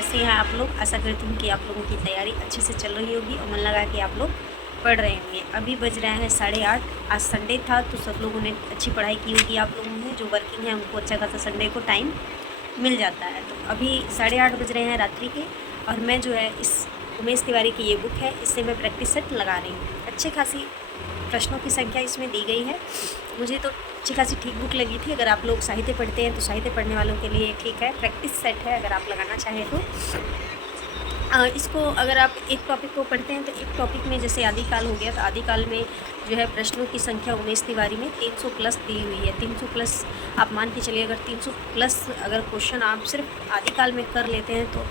कैसे हैं आप लोग। आशा करती हूँ कि आप लोगों की तैयारी अच्छे से चल रही होगी और मन लगा कि आप लोग पढ़ रहे होंगे। अभी बज रहे हैं 8:30। आज संडे था तो सब लोगों ने अच्छी पढ़ाई की होगी। आप लोगों ने जो वर्किंग है उनको अच्छा खासा संडे को टाइम मिल जाता है। तो अभी 8:30 बज रहे हैं रात्रि के, और मैं जो है इस उमेश तिवारी की ये बुक है, इससे मैं प्रैक्टिस सेट लगा रही हूँ। अच्छी खासी प्रश्नों की संख्या इसमें दी गई है। मुझे तो अच्छी खासी ठीक बुक लगी थी। अगर आप लोग साहित्य पढ़ते हैं तो साहित्य पढ़ने वालों के लिए ठीक है, प्रैक्टिस सेट है अगर आप लगाना चाहें तो। इसको अगर आप एक टॉपिक को पढ़ते हैं तो एक टॉपिक में जैसे आदिकाल हो गया, तो आदिकाल में जो है प्रश्नों की संख्या उमेश तिवारी में 300 प्लस दी हुई है। 300 प्लस आप मान के चलिए, अगर 300 प्लस अगर क्वेश्चन आप सिर्फ आदिकाल में कर लेते हैं तो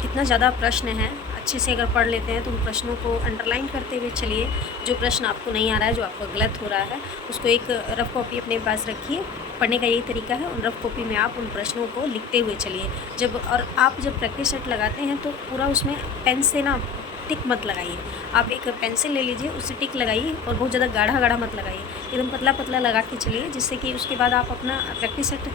कितना ज़्यादा प्रश्न है। अच्छे से अगर पढ़ लेते हैं तो उन प्रश्नों को अंडरलाइन करते हुए चलिए। जो प्रश्न आपको नहीं आ रहा है, जो आपको गलत हो रहा है, उसको एक रफ कॉपी अपने पास रखिए। पढ़ने का यही तरीका है, उन रफ कॉपी में आप उन प्रश्नों को लिखते हुए चलिए। और आप जब प्रैक्टिस सेट लगाते हैं तो पूरा उसमें पेन से ना टिक मत लगाइए। आप एक पेंसिल ले लीजिए, उससे टिक लगाइए और बहुत ज़्यादा गाढ़ा गाढ़ा मत लगाइए, एकदम पतला पतला लगा के चलिए, जिससे कि उसके बाद आप अपना प्रैक्टिस सेट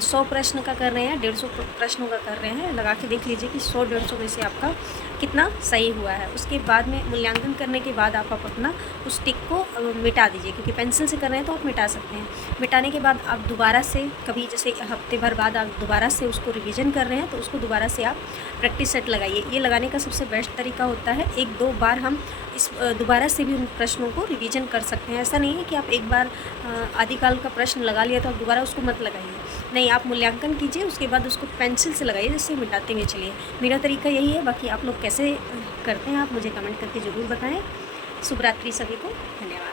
100 प्रश्न का कर रहे हैं, 150 प्रश्नों का कर रहे हैं, लगा के देख लीजिए कि 100-150 में से आपका कितना सही हुआ है। उसके बाद में मूल्यांकन करने के बाद आप अपना उस टिक को मिटा दीजिए, क्योंकि पेंसिल से कर रहे हैं तो आप मिटा सकते हैं। मिटाने के बाद आप दोबारा से कभी जैसे हफ्ते भर बाद आप दोबारा से उसको रिवीजन कर रहे हैं तो उसको दोबारा से आप प्रैक्टिस सेट लगाइए। ये लगाने का सबसे बेस्ट तरीका होता है 1-2 बार हम इस दोबारा से भी उन प्रश्नों को रिवीजन कर सकते हैं। ऐसा नहीं है कि आप एक बार आदिकाल का प्रश्न लगा लिया तो आप दोबारा उसको मत लगाइए। नहीं, आप मूल्यांकन कीजिए, उसके बाद उसको पेंसिल से लगाइए, जिससे मिटाते हुए चलिए। मेरा तरीका यही है। बाकी आप लोग कैसे करते हैं आप मुझे कमेंट करके ज़रूर बताएं। शुभ रात्रि सभी को, धन्यवाद।